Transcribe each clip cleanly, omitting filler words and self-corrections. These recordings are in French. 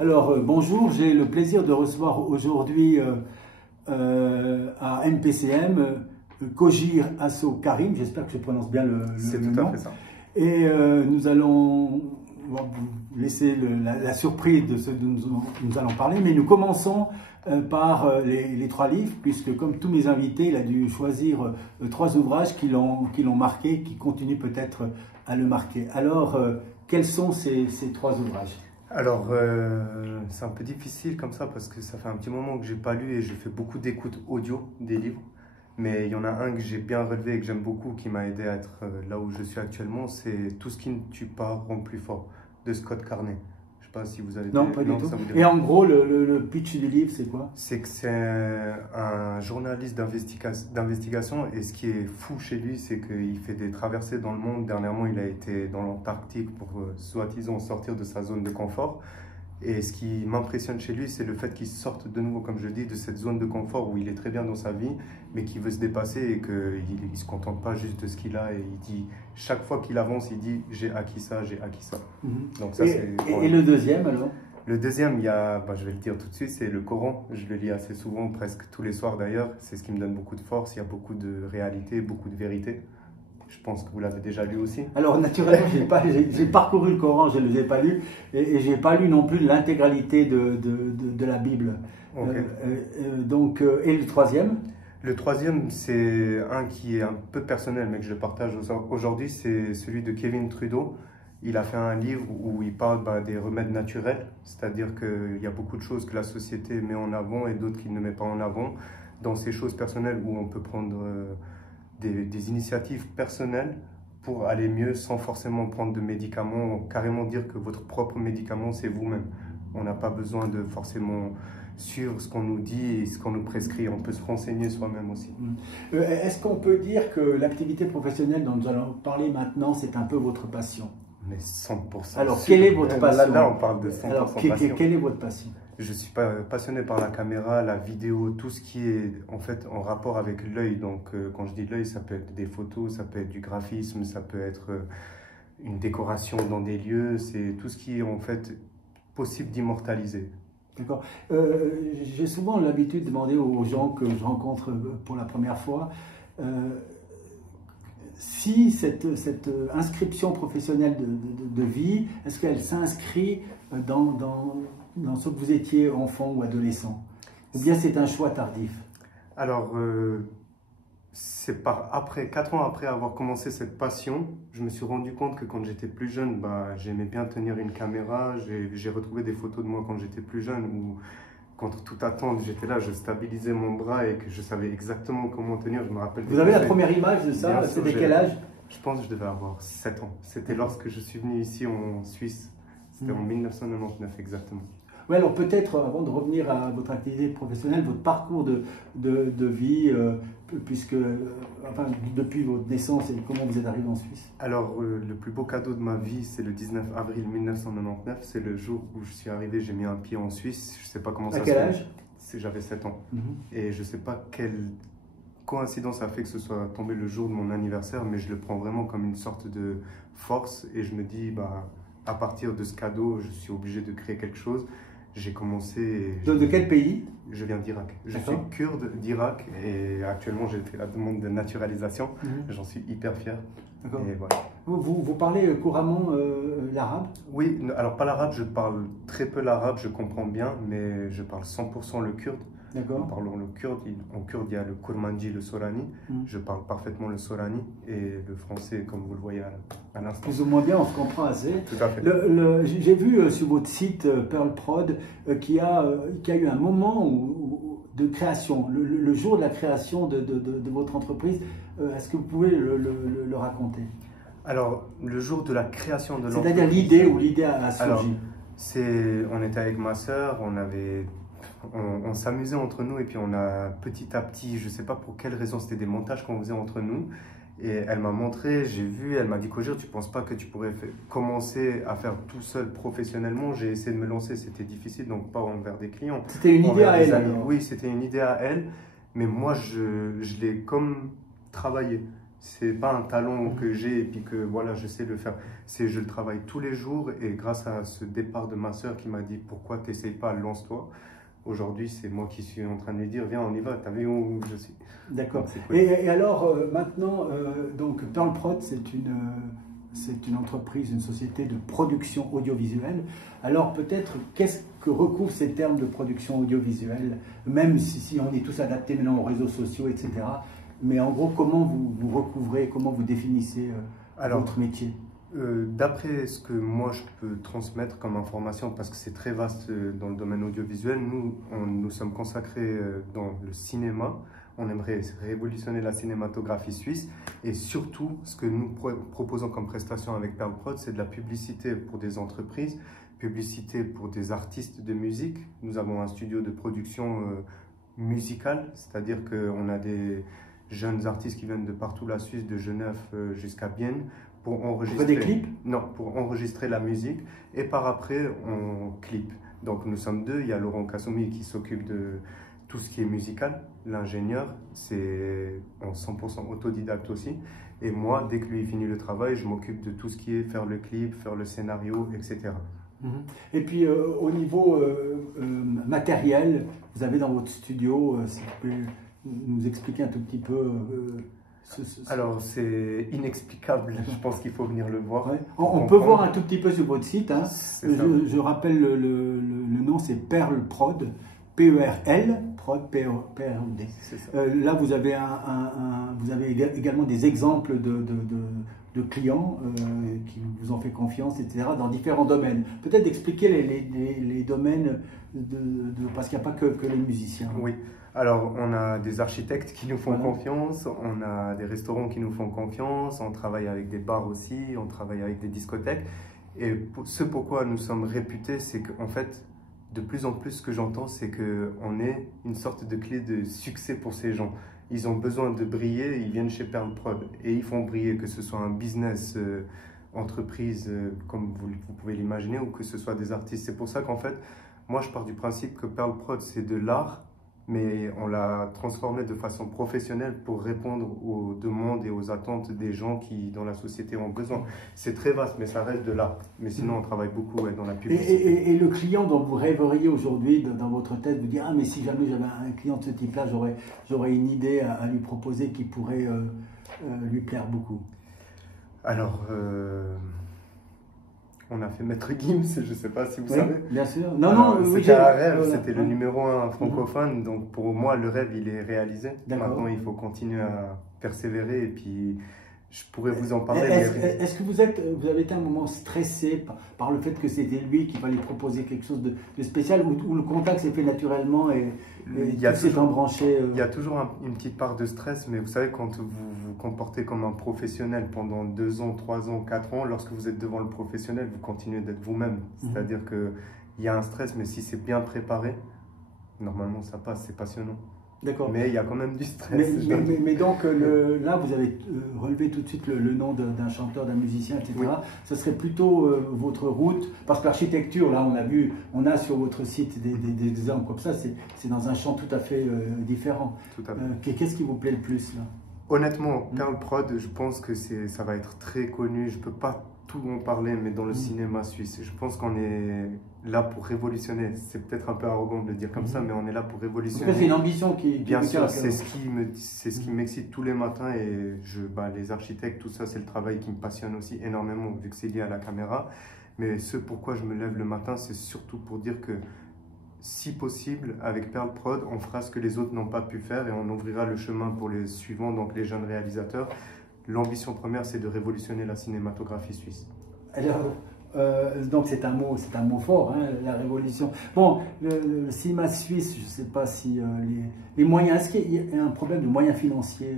Alors, bonjour, j'ai le plaisir de recevoir aujourd'hui à MPCM Kojir Asso Karim, j'espère que je prononce bien le C'est nom. tout à fait ça. Et nous allons vous laisser la surprise de ce dont nous allons parler, mais nous commençons par les trois livres, puisque comme tous mes invités, il a dû choisir trois ouvrages qui l'ont marqué, qui continuent peut-être à le marquer. Alors, quels sont ces trois ouvrages? Alors, c'est un peu difficile comme ça parce que ça fait un petit moment que j'ai pas lu et je fais beaucoup d'écoutes audio des livres. Mais il y en a un que j'ai bien relevé et que j'aime beaucoup, qui m'a aidé à être là où je suis actuellement, c'est Tout ce qui ne tue pas rend plus fort, de Scott Carney. Je sais pas si vous avez... Non, pas du tout. Et en gros, le pitch du livre, c'est quoi? C'est que c'est un journaliste d'investigation et ce qui est fou chez lui, c'est qu'il fait des traversées dans le monde. Dernièrement, il a été dans l'Antarctique pour soi-disant sortir de sa zone de confort. Et ce qui m'impressionne chez lui, c'est le fait qu'il sorte de nouveau, comme je dis, de cette zone de confort où il est très bien dans sa vie, mais qu'il veut se dépasser et qu'il ne se contente pas juste de ce qu'il a. Et il dit, chaque fois qu'il avance, il dit, j'ai acquis ça, j'ai acquis ça. Donc ça, et le deuxième alors? Le deuxième, il y a, je vais le dire tout de suite, c'est le Coran. Je le lis assez souvent, presque tous les soirs d'ailleurs. C'est ce qui me donne beaucoup de force. Il y a beaucoup de réalité, beaucoup de vérité. Je pense que vous l'avez déjà lu aussi. Alors naturellement, j'ai parcouru le Coran, je ne l'ai pas lu, et je n'ai pas lu non plus l'intégralité de la Bible. Okay. Et le troisième? Le troisième, c'est un qui est un peu personnel, mais que je partage aujourd'hui, c'est celui de Kevin Trudeau. Il a fait un livre où il parle des remèdes naturels, c'est-à-dire qu'il y a beaucoup de choses que la société met en avant et d'autres qui ne met pas en avant. Dans ces choses personnelles où on peut prendre des initiatives personnelles pour aller mieux sans forcément prendre de médicaments, carrément dire que votre propre médicament, c'est vous-même. On n'a pas besoin de forcément suivre ce qu'on nous dit et ce qu'on nous prescrit. On peut se renseigner soi-même aussi. Est-ce qu'on peut dire que l'activité professionnelle dont nous allons parler maintenant, c'est un peu votre passion? Mais 100%. Alors, quelle est votre passion? Là, on parle de 100% Alors, passion. quelle est votre passion? Je suis passionné par la caméra, la vidéo, tout ce qui est en fait en rapport avec l'œil. Donc, quand je dis l'œil, ça peut être des photos, ça peut être du graphisme, ça peut être une décoration dans des lieux. C'est tout ce qui est en fait possible d'immortaliser. D'accord. J'ai souvent l'habitude de demander aux gens que je rencontre pour la première fois si cette inscription professionnelle de vie, est-ce qu'elle s'inscrit dans ce que vous étiez enfant ou adolescent? Ou bien c'est un choix tardif? Alors, c'est après, 4 ans après avoir commencé cette passion, je me suis rendu compte que quand j'étais plus jeune, j'aimais bien tenir une caméra. J'ai retrouvé des photos de moi quand j'étais plus jeune où, contre toute attente, j'étais là, je stabilisais mon bras et que je savais exactement comment tenir. Je me rappelle. Vous avez la première image de ça? C'était quel âge? Je pense que je devais avoir 7 ans. C'était lorsque je suis venu ici en Suisse. C'était en 1999 exactement. Oui, alors peut-être, avant de revenir à votre activité professionnelle, votre parcours de vie, puisque, enfin, depuis votre naissance et comment vous êtes arrivé en Suisse? Alors, le plus beau cadeau de ma vie, c'est le 19 avril 1999. C'est le jour où je suis arrivé, j'ai mis un pied en Suisse. Je ne sais pas comment ça se fait. À quel âge? J'avais 7 ans. Et je ne sais pas quelle coïncidence a fait que ce soit tombé le jour de mon anniversaire, mais je le prends vraiment comme une sorte de force. Et je me dis, à partir de ce cadeau, je suis obligé de créer quelque chose. J'ai commencé... De quel pays? Je viens d'Irak. Je suis kurde d'Irak et actuellement j'ai fait la demande de naturalisation. J'en suis hyper fier. Et voilà. Vous parlez couramment l'arabe? Oui, alors pas l'arabe, je parle très peu l'arabe, je comprends bien, mais je parle 100% le kurde. En parlant le kurde, en kurde il y a le kurmanji, le sorani. Je parle parfaitement le sorani et le français, comme vous le voyez à l'instant. Plus ou moins bien, on se comprend assez. Tout à fait. J'ai vu sur votre site Pearl Prod qu'il y a eu un moment de création, le jour de la création de votre entreprise. Est-ce que vous pouvez le raconter? Alors, le jour de la création de l'entreprise... C'est-à-dire l'idée où l'idée a surgi? On était avec ma sœur, on s'amusait entre nous et puis on a petit à petit, je ne sais pas pour quelle raison, c'était des montages qu'on faisait entre nous. Et elle m'a montré, j'ai vu, elle m'a dit Kojir, tu ne penses pas que tu pourrais commencer à faire tout seul professionnellement? J'ai essayé de me lancer, c'était difficile, donc pas envers des clients. C'était une idée à elle? Oui, c'était une idée à elle, mais moi je l'ai comme travaillé. C'est pas un talent que j'ai et puis que voilà, je sais le faire. C'est je le travaille tous les jours et grâce à ce départ de ma sœur qui m'a dit pourquoi tu n'essayes pas, lance-toi. Aujourd'hui, c'est moi qui suis en train de lui dire viens, on y va, t'as vu où je suis. D'accord. Cool. Et alors, maintenant, donc Pearl Prod, c'est une entreprise, une société de production audiovisuelle. Alors peut-être, qu'est-ce que recouvrent ces termes de production audiovisuelle, même si on est tous adaptés maintenant aux réseaux sociaux, etc. Mais en gros, comment vous recouvrez, comment vous définissez votre métier? D'après ce que moi je peux transmettre comme information, parce que c'est très vaste dans le domaine audiovisuel, nous sommes consacrés dans le cinéma. On aimerait révolutionner la cinématographie suisse et surtout ce que nous proposons comme prestation avec Pearl Prod, c'est de la publicité pour des entreprises, publicité pour des artistes de musique. Nous avons un studio de production musicale, c'est-à-dire qu'on a des jeunes artistes qui viennent de partout la Suisse, de Genève jusqu'à Bienne, pour enregistrer des clips? Non, pour enregistrer la musique et par après on clip. Donc nous sommes deux, il y a Laurent Kassoumi qui s'occupe de tout ce qui est musical, l'ingénieur, c'est en 100% autodidacte aussi. Et moi, dès que lui finit le travail, je m'occupe de tout ce qui est faire le clip, faire le scénario, etc. Et puis au niveau matériel, vous avez dans votre studio, si vous pouvez nous expliquer un tout petit peu Alors, c'est inexplicable, je pense qu'il faut venir le voir. Ouais. On peut voir un tout petit peu sur votre site. Hein. Je rappelle le nom, c'est Pearl Prod, P-E-R-L, Prod, P-R-O-D. Là, vous avez, vous avez également des exemples de clients qui vous ont fait confiance, etc., dans différents domaines. Peut-être expliquer les domaines, parce qu'il n'y a pas que les musiciens. Oui. Alors, on a des architectes qui nous font confiance, on a des restaurants qui nous font confiance, on travaille avec des bars aussi, on travaille avec des discothèques. Et ce pourquoi nous sommes réputés, c'est qu'en fait, de plus en plus, ce que j'entends, c'est qu'on est une sorte de clé de succès pour ces gens. Ils ont besoin de briller, ils viennent chez Pearl Prod et ils font briller, que ce soit un business, entreprise, comme vous pouvez l'imaginer, ou que ce soit des artistes. C'est pour ça qu'en fait, moi, je pars du principe que Pearl Prod, c'est de l'art, mais on l'a transformé de façon professionnelle pour répondre aux demandes et aux attentes des gens qui, dans la société, ont besoin. C'est très vaste, mais ça reste de l'art. Mais sinon, on travaille beaucoup dans la publicité. Et le client dont vous rêveriez aujourd'hui, dans votre tête, vous dire « Ah, mais si jamais j'avais un client de ce type-là, j'aurais une idée à lui proposer qui pourrait lui plaire beaucoup ». Alors, on a fait Maître Gims, je ne sais pas si vous savez. Bien sûr. C'était un rêve, c'était le numéro 1 francophone. Donc pour moi, le rêve, il est réalisé. Maintenant, il faut continuer à persévérer et puis je pourrais vous en parler. Est-ce que vous avez été un moment stressé par le fait que c'était lui qui fallait proposer quelque chose de spécial ou le contact s'est fait naturellement et tout s'est embranché Il y a toujours une petite part de stress, mais vous savez, quand vous vous comportez comme un professionnel pendant 2 ans, 3 ans, 4 ans, lorsque vous êtes devant le professionnel, vous continuez d'être vous-même. C'est-à-dire qu'il y a un stress, mais si c'est bien préparé, normalement ça passe, c'est passionnant. D'accord. Mais il y a quand même du stress. Mais donc là, vous avez relevé tout de suite le nom d'un chanteur, d'un musicien, etc. Oui. Ce serait plutôt votre route, parce que l'architecture, là, on a sur votre site des exemples comme ça, c'est dans un champ tout à fait différent. Tout à fait. Qu'est-ce qui vous plaît le plus là? Honnêtement, Pearl Prod, je pense que ça va être très connu. Je ne peux pas tout en parler, mais dans le cinéma suisse, je pense qu'on est là pour révolutionner. C'est peut-être un peu arrogant de le dire comme ça, mais on est là pour révolutionner. C'est une ambition qui bien sûr, c'est ce qui m'excite tous les matins et les architectes, tout ça, c'est le travail qui me passionne aussi énormément vu que c'est lié à la caméra. Mais ce pourquoi je me lève le matin, c'est surtout pour dire que si possible, avec Pearl Prod, on fera ce que les autres n'ont pas pu faire et on ouvrira le chemin pour les suivants, donc les jeunes réalisateurs. L'ambition première, c'est de révolutionner la cinématographie suisse. Alors, donc c'est un mot fort, hein, la révolution. Bon, le cinéma suisse, je ne sais pas si les moyens, est-ce qu'il y a un problème de moyens financiers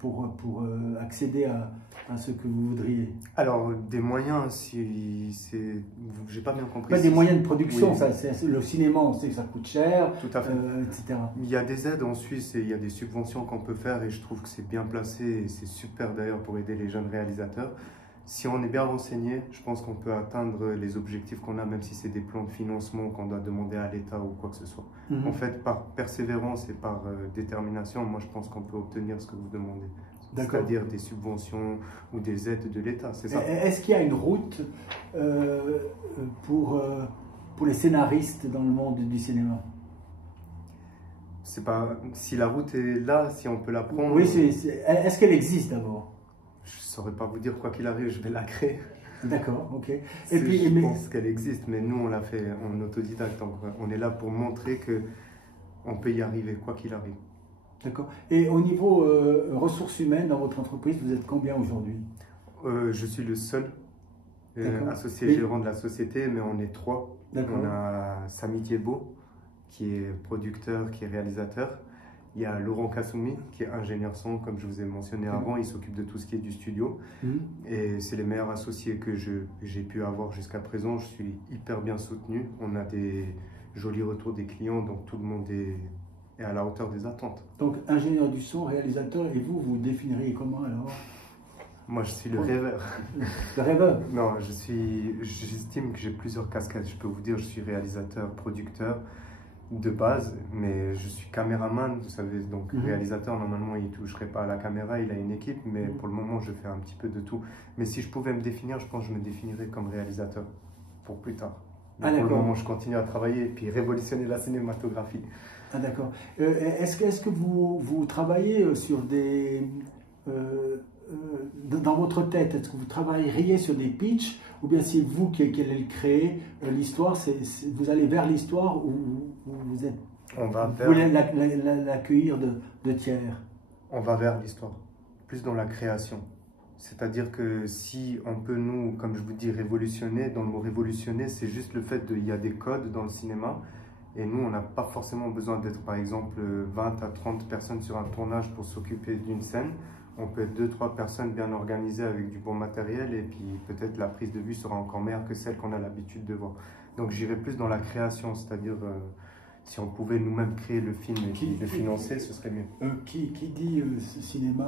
pour accéder à ce que vous voudriez? Alors, des moyens, j'ai pas bien compris. Des moyens de production, oui. Le cinéma, on sait que ça coûte cher, tout à fait. etc. Il y a des aides en Suisse et il y a des subventions qu'on peut faire et je trouve que c'est bien placé et c'est super d'ailleurs pour aider les jeunes réalisateurs. Si on est bien renseigné, je pense qu'on peut atteindre les objectifs qu'on a, même si c'est des plans de financement qu'on doit demander à l'État ou quoi que ce soit. En fait, par persévérance et par détermination, moi je pense qu'on peut obtenir ce que vous demandez. c'est-à-dire des subventions ou des aides de l'État, c'est ça. Est-ce qu'il y a une route pour les scénaristes dans le monde du cinéma? C'est pas si la route est là, si on peut la prendre. Oui, est-ce qu'elle existe d'abord? Je saurais pas vous dire, quoi qu'il arrive, je vais la créer. D'accord, ok. Et puis, je pense qu'elle existe, mais nous on l'a fait en autodidacte, donc on est là pour montrer que on peut y arriver, quoi qu'il arrive. D'accord. Et au niveau ressources humaines dans votre entreprise, vous êtes combien aujourd'hui? Je suis le seul associé gérant de la société, mais on est 3. On a Samy Thiebaud, qui est producteur, qui est réalisateur. Il y a Laurent Kassoumi, qui est ingénieur son, comme je vous ai mentionné avant. Il s'occupe de tout ce qui est du studio. Et c'est les meilleurs associés que j'ai pu avoir jusqu'à présent. Je suis hyper bien soutenu. On a des jolis retours des clients, donc tout le monde est à la hauteur des attentes. Donc ingénieur du son, réalisateur, et vous, vous définiriez comment alors? Moi, je suis le rêveur. Le rêveur? Non, j'estime que j'ai plusieurs casquettes. Je peux vous dire, je suis réalisateur, producteur de base, mais je suis caméraman, vous savez, donc réalisateur, normalement, il ne toucherait pas à la caméra, il a une équipe, mais pour le moment, je fais un petit peu de tout. Mais si je pouvais me définir, je pense que je me définirais comme réalisateur pour plus tard. Pour le moment, je continue à travailler et puis révolutionner la cinématographie. Ah d'accord. Est-ce que vous travaillez sur des... dans votre tête, est-ce que vous travailleriez sur des pitchs ou bien c'est vous qui allez le créer, l'histoire, vous allez vers l'histoire ou vous êtes... On va vous voulez l'accueillir de tiers? On va vers l'histoire, plus dans la création. C'est-à-dire que si on peut nous, comme je vous dis, révolutionner, dans le mot révolutionner, c'est juste le fait qu'il y a des codes dans le cinéma et nous, on n'a pas forcément besoin d'être par exemple 20 à 30 personnes sur un tournage pour s'occuper d'une scène. On peut être 2-3 personnes bien organisées avec du bon matériel et puis peut-être la prise de vue sera encore meilleure que celle qu'on a l'habitude de voir. Donc j'irai plus dans la création, c'est-à-dire si on pouvait nous-mêmes créer le film et le financer, ce serait mieux. Qui dit cinéma,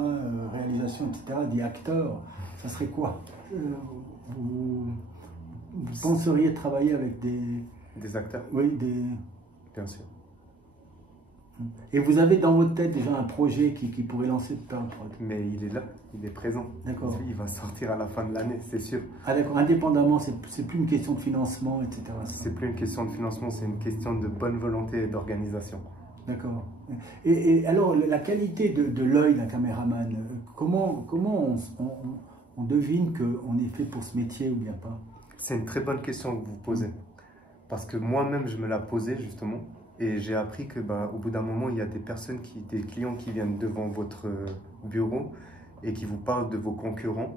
réalisation, etc., dit acteur, ça serait quoi? Vous penseriez travailler avec des acteurs? Oui, bien sûr. Et vous avez dans votre tête déjà un projet qui pourrait lancer Pearl Prod? Mais il est là, il est présent. D'accord. Il va sortir à la fin de l'année, c'est sûr. Ah d'accord, indépendamment, c'est plus une question de financement, etc. C'est plus une question de financement, c'est une question de bonne volonté et d'organisation. D'accord. Et alors, la qualité de l'œil d'un caméraman, comment on devine qu'on est fait pour ce métier ou bien pas? C'est une très bonne question que vous posez. Parce que moi-même, je me la posais justement. Et j'ai appris que, au bout d'un moment, il y a des clients qui viennent devant votre bureau et qui vous parlent de vos concurrents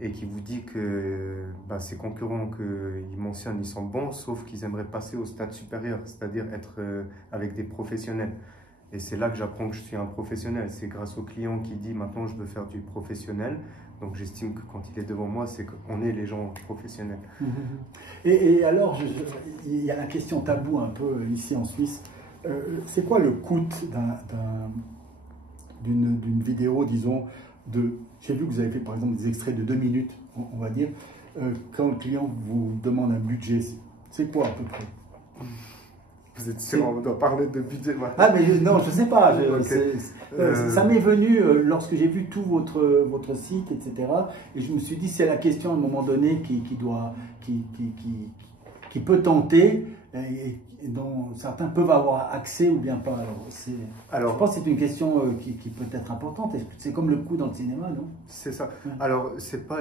et qui vous disent que ces concurrents qu'ils mentionnent, ils sont bons, sauf qu'ils aimeraient passer au stade supérieur, c'est-à-dire être avec des professionnels. Et c'est là que j'apprends que je suis un professionnel. C'est grâce au client qui dit maintenant je veux faire du professionnel. Donc j'estime que quand il est devant moi, c'est qu'on est les gens professionnels. Et alors, il y a la question taboue un peu ici en Suisse. C'est quoi le coût d'une vidéo, disons, j'ai vu que vous avez fait par exemple des extraits de 2 minutes, on va dire. Quand le client vous demande un budget, c'est quoi à peu près? Vous êtes sûr on doit parler de budget maintenant? Ah mais non, je sais pas. Okay. Ça m'est venu lorsque j'ai vu tout votre site, etc. Et je me suis dit c'est la question à un moment donné qui peut tenter et dont certains peuvent avoir accès ou bien pas. Alors je pense que c'est une question qui peut être importante. C'est comme le coût dans le cinéma, non? C'est ça. Alors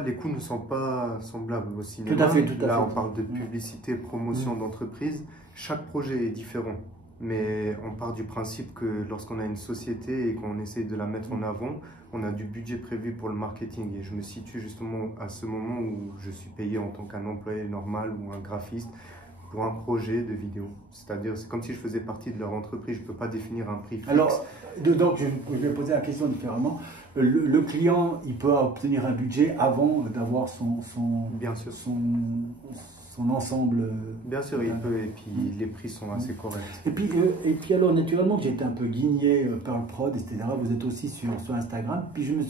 les coûts ne sont pas semblables au cinéma. Tout à fait. Là, on parle de publicité, promotion d'entreprise. Chaque projet est différent, mais on part du principe que lorsqu'on a une société et qu'on essaye de la mettre en avant, on a du budget prévu pour le marketing. Et je me situe justement à ce moment où je suis payé en tant qu'un employé normal ou un graphiste pour un projet de vidéo. C'est-à-dire, c'est comme si je faisais partie de leur entreprise, je ne peux pas définir un prix fixe. Alors, donc je vais poser la question différemment. Le client, il peut obtenir un budget avant d'avoir Bien sûr. son ensemble. Bien sûr, il peut, et puis les prix sont assez corrects. Et puis alors, naturellement, j'ai été un peu guigné, Pearl Prod, etc. Vous êtes aussi sur Instagram. Puis je me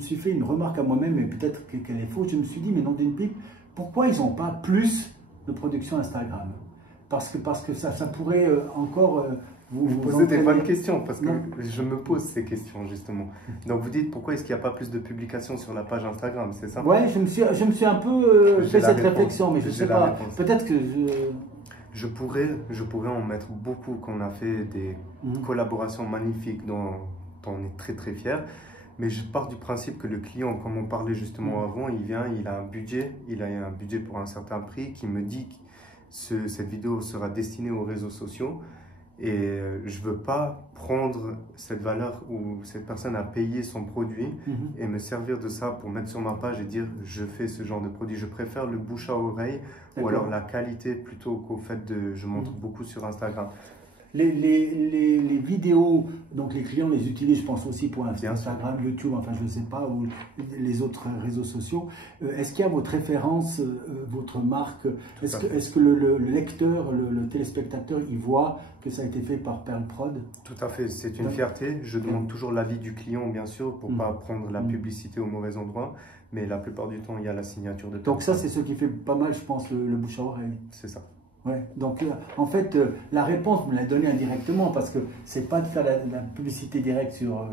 suis fait une remarque à moi-même, mais peut-être qu'elle est fausse. Je me suis dit, mais non d'une pipe, pourquoi ils n'ont pas plus de production Instagram? parce que ça pourrait encore vous posez des bonnes questions, parce que je me pose ces questions justement. Donc vous dites pourquoi est-ce qu'il n'y a pas plus de publications sur la page Instagram, c'est ça? Ouais, je me suis un peu fait cette réflexion, mais je ne sais pas. Peut-être que je pourrais en mettre beaucoup, qu'on a fait des collaborations magnifiques dont on est très très fiers. Mais je pars du principe que le client, comme on parlait justement avant, il a un budget pour un certain prix qui me dit que cette vidéo sera destinée aux réseaux sociaux. Et je ne veux pas prendre cette valeur où cette personne a payé son produit et me servir de ça pour mettre sur ma page et dire je fais ce genre de produit. Je préfère le bouche à oreille ou alors la qualité plutôt qu'au fait de je montre beaucoup sur Instagram. Les vidéos, donc les clients les utilisent, je pense aussi pour Instagram, YouTube, enfin je ne sais pas, ou les autres réseaux sociaux. Est-ce qu'il y a votre référence, votre marque? Est-ce que le lecteur, le téléspectateur, il voit que ça a été fait par Pearl Prod? Tout à fait, c'est une fierté. Je demande toujours l'avis du client, bien sûr, pour ne pas prendre la publicité au mauvais endroit. Mais la plupart du temps, il y a la signature de Pearl Prod. Donc ça, c'est ce qui fait pas mal, je pense, le bouche à oreille. C'est ça. Ouais, donc en fait, la réponse, vous me la donnez indirectement parce que c'est pas de faire la publicité directe sur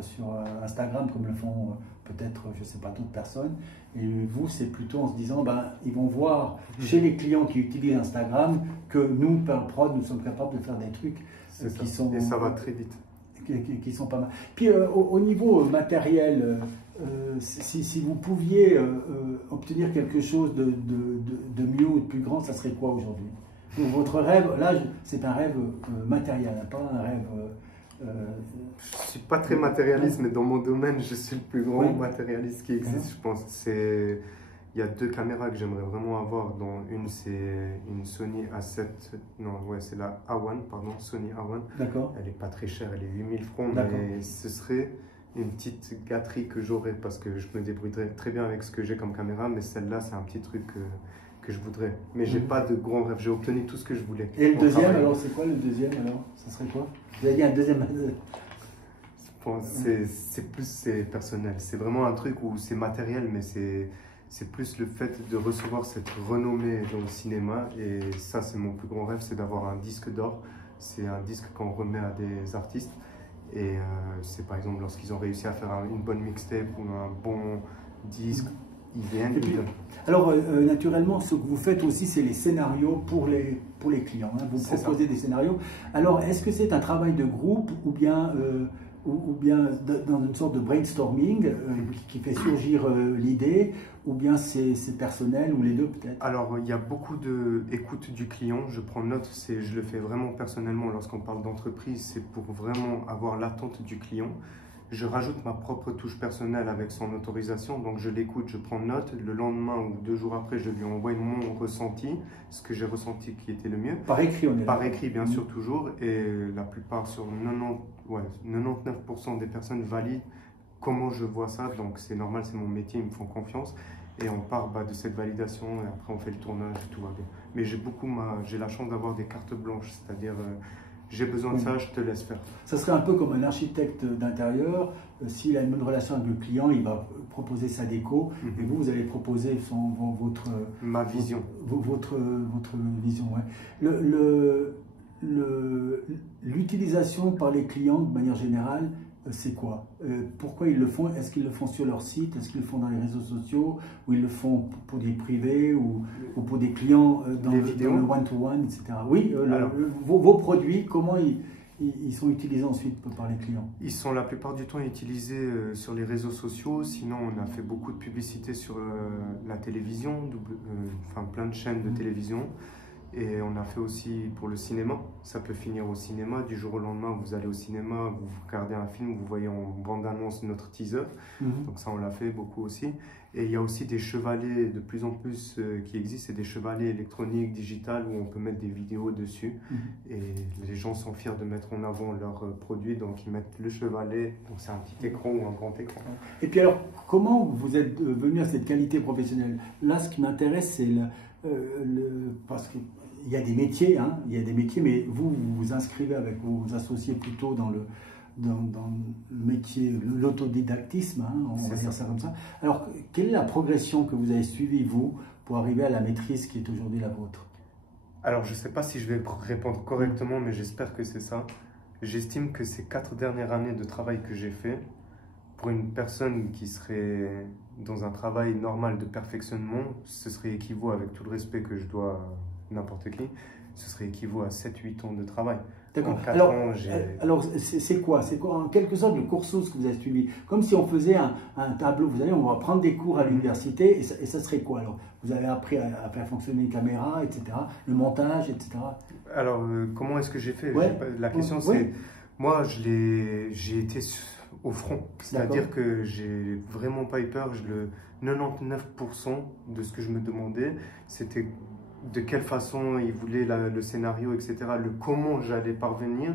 Instagram comme le font peut-être, je sais pas, d'autres personnes. Et vous, c'est plutôt en se disant, ben, ils vont voir chez les clients qui utilisent Instagram que nous, Pearl Prod, nous sommes capables de faire des trucs qui sont... Et ça va très vite. Qui sont pas mal. Puis au niveau matériel, si vous pouviez obtenir quelque chose de mieux ou de plus grand, ça serait quoi aujourd'hui? Votre rêve, là, c'est un rêve matériel, pas un rêve... Je ne suis pas très matérialiste, mais dans mon domaine, je suis le plus grand matérialiste qui existe, je pense. Il y a 2 caméras que j'aimerais vraiment avoir, dont une, c'est une Sony A7, non, ouais, c'est la A1, pardon, Sony A1. D'accord. Elle n'est pas très chère, elle est 8000 francs, mais ce serait une petite gâterie que j'aurais, parce que je me débrouillerais très bien avec ce que j'ai comme caméra, mais celle-là, c'est un petit truc que je voudrais. Mais j'ai pas de grands rêves, j'ai obtenu tout ce que je voulais. Et le deuxième, alors c'est quoi le deuxième alors? Ça serait quoi? Vous avez dit un deuxième? C'est personnel. C'est vraiment un truc où c'est matériel, mais c'est plus le fait de recevoir cette renommée dans le cinéma. Et ça, c'est mon plus grand rêve, c'est d'avoir un disque d'or. C'est un disque qu'on remet à des artistes. Et c'est par exemple lorsqu'ils ont réussi à faire une bonne mixtape ou un bon disque. Alors, naturellement, ce que vous faites aussi, c'est les scénarios pour les clients. Hein. Vous proposez des scénarios. Alors, est-ce que c'est un travail de groupe ou bien dans une sorte de brainstorming qui fait surgir l'idée, ou bien c'est personnel, ou les deux peut-être? Alors, il y a beaucoup d'écoute du client. Je prends note, je le fais vraiment personnellement lorsqu'on parle d'entreprise. C'est pour vraiment avoir l'attente du client. Je rajoute ma propre touche personnelle avec son autorisation, donc je l'écoute, je prends note. Le lendemain ou 2 jours après, je lui envoie mon ressenti, ce que j'ai ressenti qui était le mieux. Par écrit, on est là. Par écrit, bien sûr, toujours. Et la plupart, sur 99% des personnes valident comment je vois ça. Donc c'est normal, c'est mon métier, ils me font confiance. Et on part de cette validation et après on fait le tournage et tout va bien. Mais j'ai la chance d'avoir des cartes blanches, c'est-à-dire... j'ai besoin de ça, je te laisse faire. Ça serait un peu comme un architecte d'intérieur. S'il a une bonne relation avec le client, il va proposer sa déco et vous allez proposer ma vision. Votre vision, ouais. L'utilisation par les clients, de manière générale, c'est quoi? Pourquoi ils le font? Est-ce qu'ils le font sur leur site? Est-ce qu'ils le font dans les réseaux sociaux? Ou ils le font pour des privés ou pour des clients dans le one-to-one, etc. Oui, vos produits, comment ils sont utilisés ensuite par les clients? Ils sont la plupart du temps utilisés sur les réseaux sociaux. Sinon, on a fait beaucoup de publicité sur la télévision, enfin plein de chaînes de télévision. Et on a fait aussi pour le cinéma. Ça peut finir au cinéma. Du jour au lendemain, vous allez au cinéma, vous regardez un film, vous voyez en bande-annonce notre teaser. Donc ça, on l'a fait beaucoup aussi. Et il y a aussi des chevalets de plus en plus qui existent. C'est des chevalets électroniques, digitales, où on peut mettre des vidéos dessus. Et les gens sont fiers de mettre en avant leurs produits. Donc ils mettent le chevalet. Donc c'est un petit écran ou un grand écran. Et puis alors, comment vous êtes venu à cette qualité professionnelle? Là, ce qui m'intéresse, c'est parce que il y a des métiers, hein, il y a des métiers, mais vous vous inscrivez avec vos associés plutôt dans le métier, l'autodidactisme, hein, on va dire ça comme ça. Alors, quelle est la progression que vous avez suivie, vous, pour arriver à la maîtrise qui est aujourd'hui la vôtre? Alors, je ne sais pas si je vais répondre correctement, mais j'espère que c'est ça. J'estime que ces 4 dernières années de travail que j'ai fait, pour une personne qui serait dans un travail normal de perfectionnement, ce serait équivaut, avec tout le respect que je dois à n'importe qui, ce serait équivaut à 7-8 ans de travail. D'accord. En 4 ans, Alors c'est quoi? C'est quoi en quelque sorte le cursus que vous avez suivi? Comme si on faisait un tableau, vous allez, on va prendre des cours à l'université et ça serait quoi alors? Vous avez appris à faire fonctionner une caméra, etc., le montage, etc. Alors, comment est-ce que j'ai fait? Ouais. La question c'est, moi j'ai été au front, c'est-à-dire que j'ai vraiment pas eu peur. 99% de ce que je me demandais, c'était de quelle façon il voulait le scénario, etc. Le comment j'allais parvenir,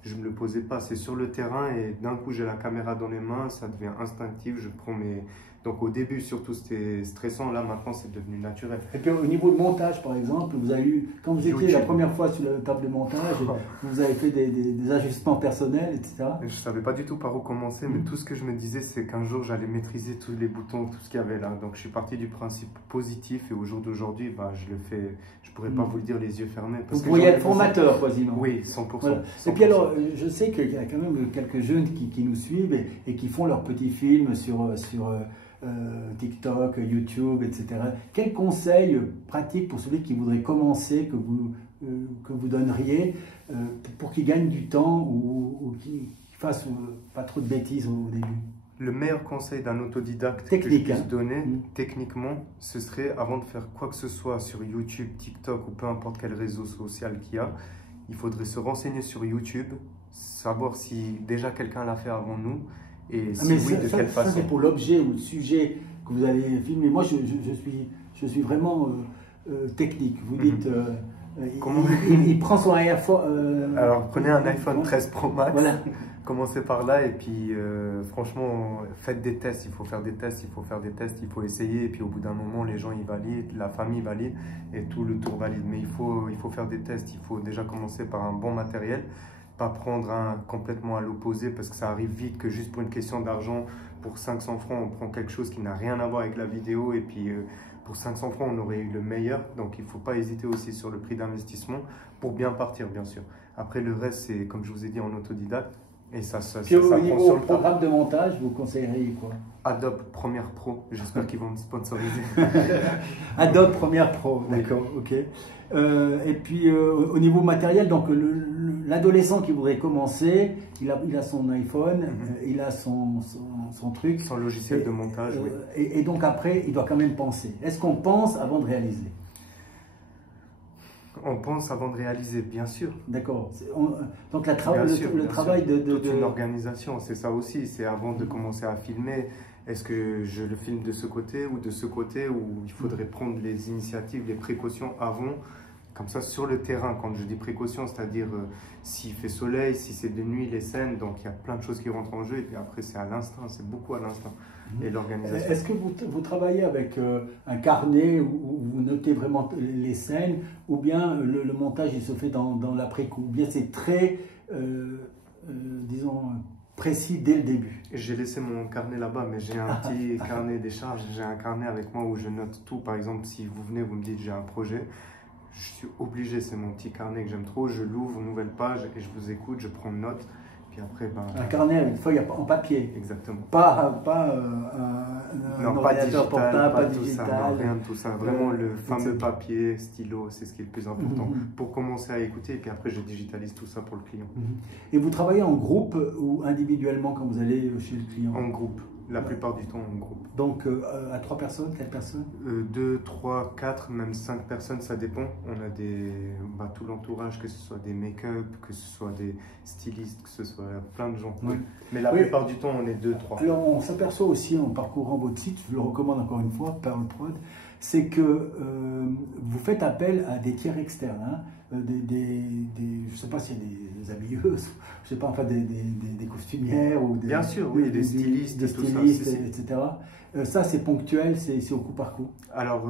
je ne me le posais pas. C'est sur le terrain et d'un coup j'ai la caméra dans les mains, ça devient instinctif. Je prends mes... Donc au début surtout c'était stressant, là maintenant c'est devenu naturel. Et puis au niveau de montage par exemple, vous avez eu, quand vous étiez la première fois sur la table de montage, vous avez fait des ajustements personnels, etc. Je ne savais pas du tout par où commencer, mais tout ce que je me disais c'est qu'un jour j'allais maîtriser tous les boutons, tout ce qu'il y avait là. Donc je suis parti du principe positif et au jour d'aujourd'hui, bah, je le fais, je ne pourrais pas vous le dire les yeux fermés. Vous pourriez être formateur quasiment. Oui, 100%, voilà. 100%. Et puis alors, je sais qu'il y a quand même quelques jeunes qui nous suivent et qui font leurs petits films sur TikTok, YouTube, etc. Quels conseils pratiques pour celui qui voudrait commencer que vous donneriez pour qu'il gagne du temps ou qu'il fasse pas trop de bêtises au début? Le meilleur conseil d'un autodidacte que je puisse donner, techniquement, ce serait avant de faire quoi que ce soit sur YouTube, TikTok ou peu importe quel réseau social qu'il y a, il faudrait se renseigner sur YouTube, savoir si déjà quelqu'un l'a fait avant nous et si oui, de quelle façon. Ça, c'est pour l'objet ou le sujet que vous allez filmer. Moi, je suis vraiment technique. Vous dites, il prend son iPhone. Alors, prenez un iPhone 13 Pro Max. Voilà. Commencez par là et puis franchement, faites des tests. Il faut faire des tests, il faut essayer. Et puis au bout d'un moment, les gens ils valident, la famille valide et tout le tour valide. Mais il faut faire des tests. Il faut déjà commencer par un bon matériel. Pas prendre un complètement à l'opposé parce que ça arrive vite que juste pour une question d'argent, pour 500 francs, on prend quelque chose qui n'a rien à voir avec la vidéo et puis pour 500 francs, on aurait eu le meilleur. Donc il ne faut pas hésiter aussi sur le prix d'investissement pour bien partir, bien sûr. Après, le reste, c'est comme je vous ai dit, en autodidacte. Et ça puis au niveau programme de montage, vous conseilleriez quoi? Adobe Premiere Pro, j'espère qu'ils vont me sponsoriser. Adobe Premiere Pro, d'accord, ok. Et puis au niveau matériel, donc l'adolescent qui voudrait commencer, il a son iPhone, il a son truc. Son logiciel de montage, oui. Et donc après, il doit quand même penser. Est-ce qu'on pense avant de réaliser? On pense avant de réaliser, bien sûr. D'accord. Donc le travail de... Toute une organisation, c'est ça aussi. C'est avant de commencer à filmer, est-ce que je le filme de ce côté ou de ce côté, ou il faudrait prendre les initiatives, les précautions avant. Comme ça, sur le terrain, quand je dis précaution, c'est-à-dire s'il fait soleil, si c'est de nuit, les scènes, donc il y a plein de choses qui rentrent en jeu, et puis après c'est à l'instinct, c'est beaucoup à l'instinct. Et l'organisation. Est-ce que vous travaillez avec un carnet où vous notez vraiment les scènes, ou bien le montage il se fait dans l'après-coup, ou bien c'est très, disons, précis dès le début? J'ai laissé mon carnet là-bas, mais j'ai un petit carnet des charges, j'ai un carnet avec moi où je note tout. Par exemple, si vous venez, vous me dites j'ai un projet, je suis obligé, c'est mon petit carnet que j'aime trop, je l'ouvre, nouvelle page, et je vous écoute, je prends note. Puis après, un carnet avec une feuille en papier. Exactement. Pas un digital, ordinateur portable, pas digital. Ça, non, rien de tout ça. Vraiment le fameux papier, stylo, c'est ce qui est le plus important pour commencer à écouter. Et puis après, je digitalise tout ça pour le client. Et vous travaillez en groupe ou individuellement quand vous allez chez le client? En groupe. La plupart du temps en groupe. Donc à 3 personnes, 4 personnes 2, 3, 4, même 5 personnes, ça dépend. On a tout l'entourage, que ce soit des make-up, que ce soit des stylistes, que ce soit plein de gens. Oui. Mais la plupart du temps, on est 2, 3. Alors on s'aperçoit aussi en parcourant votre site, je le recommande encore une fois, Pearl Prod, c'est que vous faites appel à des tiers externes, hein, je ne sais pas s'il y a des habilleuses, je sais pas, enfin des costumières ou bien sûr, oui, des stylistes, etc. Ça c'est ponctuel, c'est au coup par coup. Alors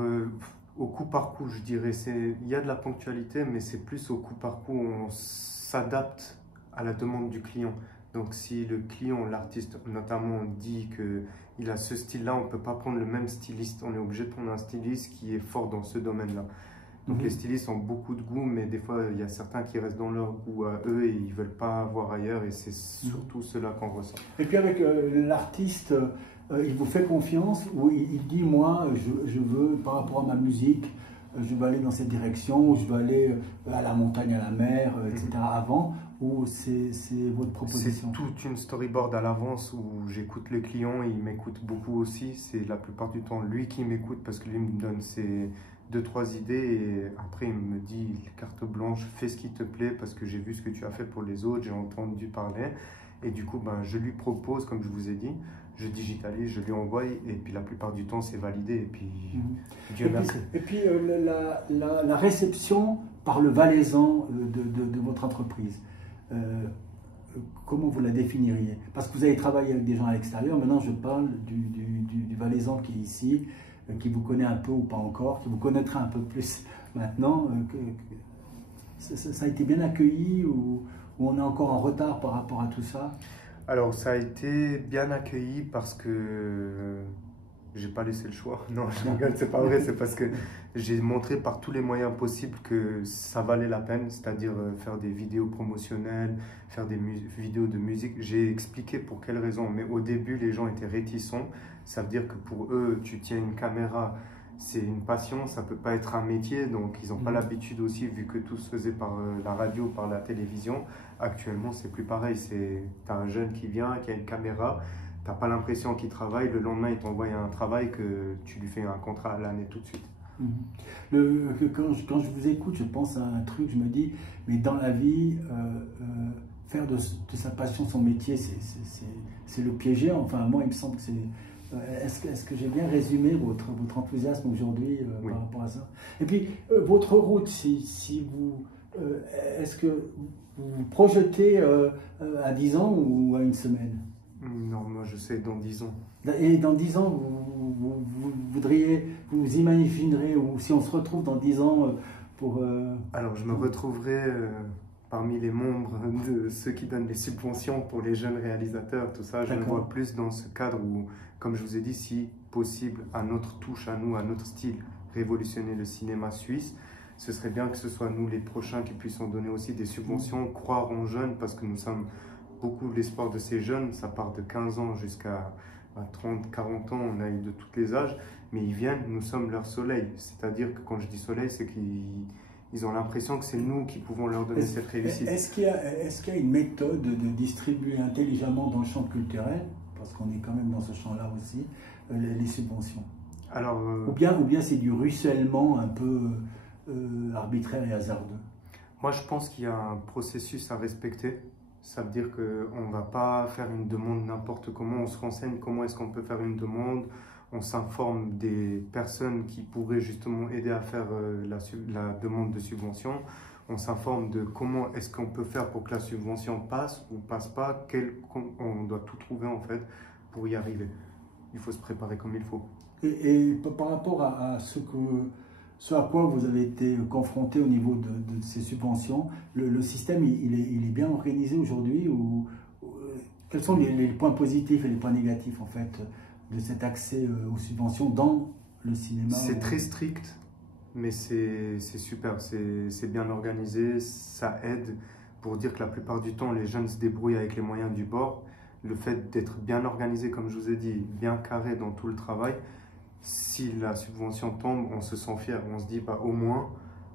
au coup par coup, je dirais, il y a de la ponctualité, mais c'est plus au coup par coup, on s'adapte à la demande du client. Donc si le client, l'artiste notamment, dit qu'il a ce style-là, on ne peut pas prendre le même styliste. On est obligé de prendre un styliste qui est fort dans ce domaine-là. Donc les stylistes ont beaucoup de goût, mais des fois, il y a certains qui restent dans leur goût à eux et ils ne veulent pas voir ailleurs, et c'est surtout cela qu'on ressent. Et puis avec l'artiste, il vous fait confiance, ou il dit, moi, je veux, par rapport à ma musique, je veux aller dans cette direction, ou je veux aller à la montagne, à la mer, etc. avant, ou c'est votre proposition? C'est toute une storyboard à l'avance où j'écoute le client et il m'écoute beaucoup aussi. C'est la plupart du temps lui qui m'écoute parce que lui me donne ses 2-3 idées et après il me dit carte blanche, fais ce qui te plaît parce que j'ai vu ce que tu as fait pour les autres, j'ai entendu parler. Et du coup, ben, je lui propose, comme je vous ai dit, je digitalise, je lui envoie et puis la plupart du temps c'est validé et puis Dieu merci. Et puis la réception par le Valaisan de votre entreprise, comment vous la définiriez? Parce que vous avez travaillé avec des gens à l'extérieur, maintenant je parle du Valaisan qui est ici, qui vous connaît un peu ou pas encore, qui vous connaîtra un peu plus maintenant. Ça a été bien accueilli ou on est encore en retard par rapport à tout ça? Alors, ça a été bien accueilli parce que j'ai pas laissé le choix. Non, je rigole, c'est pas vrai. C'est parce que j'ai montré par tous les moyens possibles que ça valait la peine, c'est-à-dire faire des vidéos promotionnelles, faire des vidéos de musique. J'ai expliqué pour quelles raisons, mais au début, les gens étaient réticents. Ça veut dire que pour eux, tu tiens une caméra, c'est une passion, ça peut pas être un métier, donc ils n'ont pas l'habitude aussi, vu que tout se faisait par la radio, par la télévision. Actuellement, c'est plus pareil. T'as un jeune qui vient, qui a une caméra, t'as pas l'impression qu'il travaille, le lendemain il t'envoie un travail que tu lui fais un contrat à l'année tout de suite. Quand je vous écoute, je pense à un truc, je me dis, mais dans la vie, faire de sa passion son métier, c'est le piéger. Enfin, moi, il me semble que c'est... Est-ce que j'ai bien résumé votre enthousiasme aujourd'hui oui. Par rapport à ça? Et puis, votre route, si vous... est-ce que vous vous projetez à 10 ans ou à une semaine? Non, moi je sais dans 10 ans. Et dans 10 ans, vous voudriez, vous imaginerez, ou si on se retrouve dans 10 ans pour... Alors je me retrouverai parmi les membres de ceux qui donnent les subventions pour les jeunes réalisateurs, tout ça. Je me vois plus dans ce cadre où, comme je vous ai dit, si possible, à notre touche, à nous, à notre style, révolutionner le cinéma suisse. Ce serait bien que ce soit nous les prochains qui puissions donner aussi des subventions, croire en jeunes, parce que nous sommes beaucoup l'espoir de ces jeunes. Ça part de 15 ans jusqu'à 30, 40 ans, on a eu de tous les âges, mais ils viennent, nous sommes leur soleil. C'est-à-dire que quand je dis soleil, c'est qu'ils ont l'impression que c'est nous qui pouvons leur donner cette réussite. Est-ce qu'il y a une méthode de distribuer intelligemment dans le champ culturel, parce qu'on est quand même dans ce champ-là aussi, les subventions? Alors, ou bien c'est du ruissellement un peu arbitraire et hasardeux? Moi, je pense qu'il y a un processus à respecter. Ça veut dire qu'on ne va pas faire une demande n'importe comment. On se renseigne comment est-ce qu'on peut faire une demande. On s'informe des personnes qui pourraient justement aider à faire la demande de subvention. On s'informe de comment est-ce qu'on peut faire pour que la subvention passe ou passe pas. On doit tout trouver en fait pour y arriver. Il faut se préparer comme il faut. Et par rapport à ce à quoi vous avez été confronté au niveau de ces subventions, le système il est bien organisé aujourd'hui, ou quels sont les points positifs et les points négatifs en fait de cet accès aux subventions dans le cinéma? C'est très strict, mais c'est super, c'est bien organisé, ça aide pour dire que la plupart du temps les jeunes se débrouillent avec les moyens du bord. Le fait d'être bien organisé, comme je vous ai dit, bien carré dans tout le travail, si la subvention tombe, on se sent fier, on se dit bah, au moins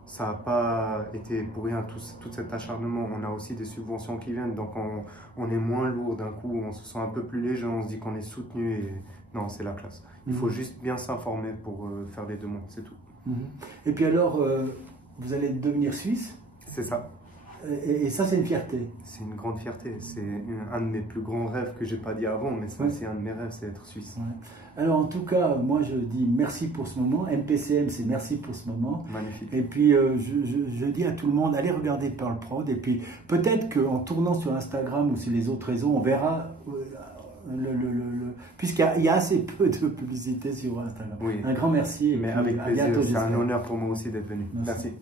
ça n'a pas été pour rien tout cet acharnement. On a aussi des subventions qui viennent, donc on est moins lourd d'un coup, on se sent un peu plus léger, on se dit qu'on est soutenu et non, c'est la classe. Il faut juste bien s'informer pour faire les demandes, c'est tout. Et puis alors, vous allez devenir suisse? C'est ça. Et ça, c'est une fierté? C'est une grande fierté. C'est un de mes plus grands rêves que je n'ai pas dit avant, mais ça, c'est un de mes rêves, c'est être suisse. Ouais. Alors, en tout cas, moi, je dis merci pour ce moment. MPCM, c'est merci pour ce moment. Magnifique. Et puis, je dis à tout le monde, allez regarder Pearl Prod. Et puis, peut-être qu'en tournant sur Instagram ou sur les autres réseaux, on verra... puisqu'il y a assez peu de publicité sur Instagram. Oui. Un grand merci. Mais avec plaisir, c'est un honneur pour moi aussi d'être venu. Merci.